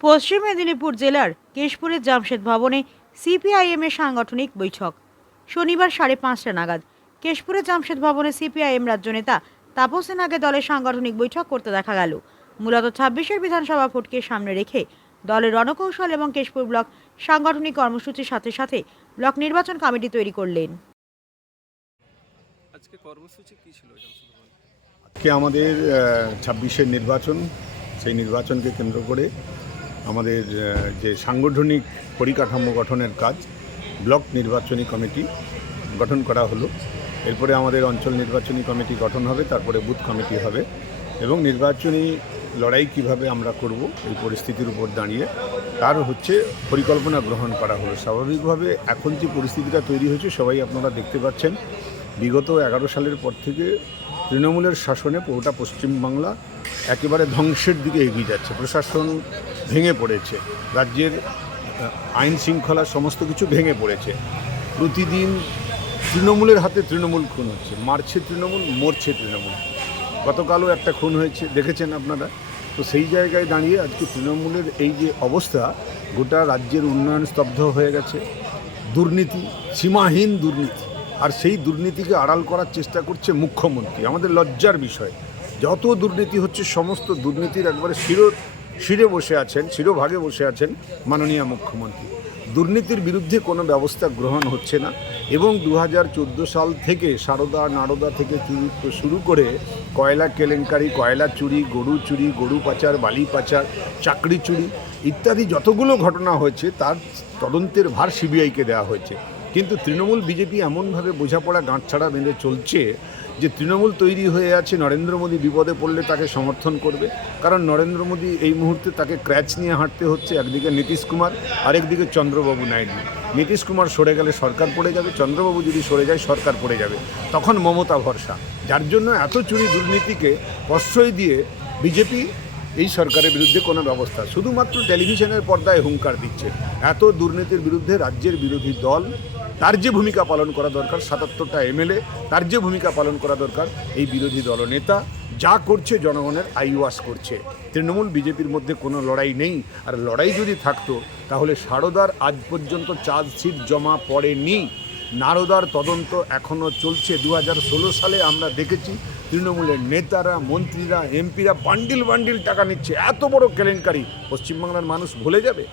পশ্চিম মেদিনীপুর জেলার কেশপুরের জামশেদ ভবনে সিপিআইএম এর সাংগঠনিক বৈঠক। শনিবার সাড়ে পাঁচটা নাগাদ কেশপুরের জামশেদ ভবনে সিপিআইএম রাজ্য নেতা তাপস সেনাকে দলের সাংগঠনিক বৈঠক করতে দেখা গেল। মূলত ছাব্বিশের বিধানসভা ভোটকে সামনে রেখে দলের রণকৌশল এবং কেশপুর ব্লক সাংগঠনিক কর্মসূচির সাথে সাথে ব্লক নির্বাচন কমিটি তৈরি করলেন। আজকে কর্মসূচি কি ছিল আজকে আমাদের ছাব্বিশের নির্বাচন সেই নির্বাচনকে কেন্দ্র করে আমাদের যে সাংগঠনিক পরিকাঠামো গঠনের কাজ, ব্লক নির্বাচনী কমিটি গঠন করা হলো। এরপরে আমাদের অঞ্চল নির্বাচনী কমিটি গঠন হবে, তারপরে বুথ কমিটি হবে এবং নির্বাচনী লড়াই কীভাবে আমরা করব এই পরিস্থিতির উপর দাঁড়িয়ে, তার হচ্ছে পরিকল্পনা গ্রহণ করা হলো। স্বাভাবিকভাবে এখন যে পরিস্থিতিটা তৈরি হয়েছে, সবাই আপনারা দেখতে পাচ্ছেন, বিগত এগারো সালের পর থেকে তৃণমূলের শাসনে পুরোটা পশ্চিমবাংলা একেবারে ধ্বংসের দিকে এগিয়ে যাচ্ছে, প্রশাসন ভেঙে পড়েছে, রাজ্যের আইন শৃঙ্খলা সমস্ত কিছু ভেঙে পড়েছে। প্রতিদিন তৃণমূলের হাতে তৃণমূল খুন হচ্ছে, মারছে তৃণমূল, মরছে তৃণমূল। গতকালও একটা খুন হয়েছে, দেখেছেন আপনারা? তো সেই জায়গায় দাঁড়িয়ে আজকে তৃণমূলের এই যে অবস্থা, গোটা রাজ্যের উন্নয়ন স্তব্ধ হয়ে গেছে, দুর্নীতি, সীমাহীন দুর্নীতি। আর সেই দুর্নীতিকে আড়াল করার চেষ্টা করছে মুখ্যমন্ত্রী। আমাদের লজ্জার বিষয়। যত দুর্নীতি হচ্ছে, সমস্ত দুর্নীতির একবারে শিরো, শিরে বসে আছেন, শিরোভাগে বসে আছেন মাননীয় মুখ্যমন্ত্রী। দুর্নীতির বিরুদ্ধে কোনো ব্যবস্থা গ্রহণ হচ্ছে না এবং দু হাজার চোদ্দ সাল থেকে সারদা, নারদা থেকে শুরু- শুরু করে কয়লা কেলেঙ্কারি, কয়লা চুরি, গরু চুরি, গরু পাচার, বালি পাচার, চাকরি চুরি ইত্যাদি যতগুলো ঘটনা হয়েছে, তার তদন্তের ভার সিবিআইকে দেওয়া হয়েছে। কিন্তু তৃণমূল বিজেপি এমনভাবে বোঝাপড়া গাঁটছাড়া বেঁধে চলছে যে তৃণমূল তৈরি হয়ে আছে, নরেন্দ্র মোদী বিপদে পড়লে তাকে সমর্থন করবে। কারণ নরেন্দ্র মোদী এই মুহূর্তে তাকে ক্র্যাচ নিয়ে হাঁটতে হচ্ছে। একদিকে নীতিশ কুমার, আরেকদিকে চন্দ্রবাবু নাইডু। নীতিশ কুমার সরে গেলে সরকার পড়ে যাবে, চন্দ্রবাবু যদি সরে যায়, সরকার পড়ে যাবে। তখন মমতা ভরসা। যার জন্য এত চুরি দুর্নীতিকে প্রশ্রয় দিয়ে বিজেপি এই সরকারের বিরুদ্ধে কোনো ব্যবস্থা। শুধুমাত্র টেলিভিশনের পর্দায় হুঙ্কার দিচ্ছে। এত দুর্নীতির বিরুদ্ধে রাজ্যের বিরোধী দল তার যে ভূমিকা পালন করা দরকার, সাতাত্তরটা এমএলএ, তার যে ভূমিকা পালন করা দরকার, এই বিরোধী দলনেতা যা করছে জনগণের আইওয়াস করছে। তৃণমূল বিজেপির মধ্যে কোনো লড়াই নেই। আর লড়াই যদি থাকতো, তাহলে সারদার আজ পর্যন্ত চার্জশিট জমা পড়েনি। নারদার তদন্ত এখনও চলছে। দু হাজার ষোলো সালে আমরা দেখেছি তৃণমূলের নেতারা, মন্ত্রীরা, এমপিরা বান্ডিল বান্ডিল টাকা নিচ্ছে। এত বড় কেলেঙ্কারি। পশ্চিমবাংলার মানুষ ভুলে যাবে।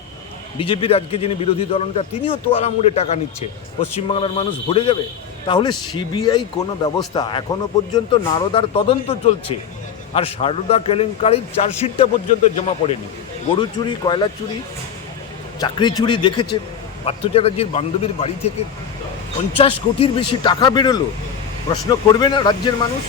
বিজেপির আজকে যিনি বিরোধী দলনেতা তিনিও তোয়ালা মুড়ে টাকা নিচ্ছে। পশ্চিমবাংলার মানুষ ভুলে যাবে। তাহলে সিবিআই কোনো ব্যবস্থা এখনও পর্যন্ত নারদার তদন্ত চলছে। আর সারদা কেলেঙ্কারির চার্জশিটটা পর্যন্ত জমা পড়েনি। গরু চুরি, কয়লা চুরি, চাকরি চুরি দেখেছে। পার্থ চ্যাটার্জির বান্ধবীর বাড়ি থেকে পঞ্চাশ কোটির বেশি টাকা বেরোলো। প্রশ্ন করবে না রাজ্যের মানুষ।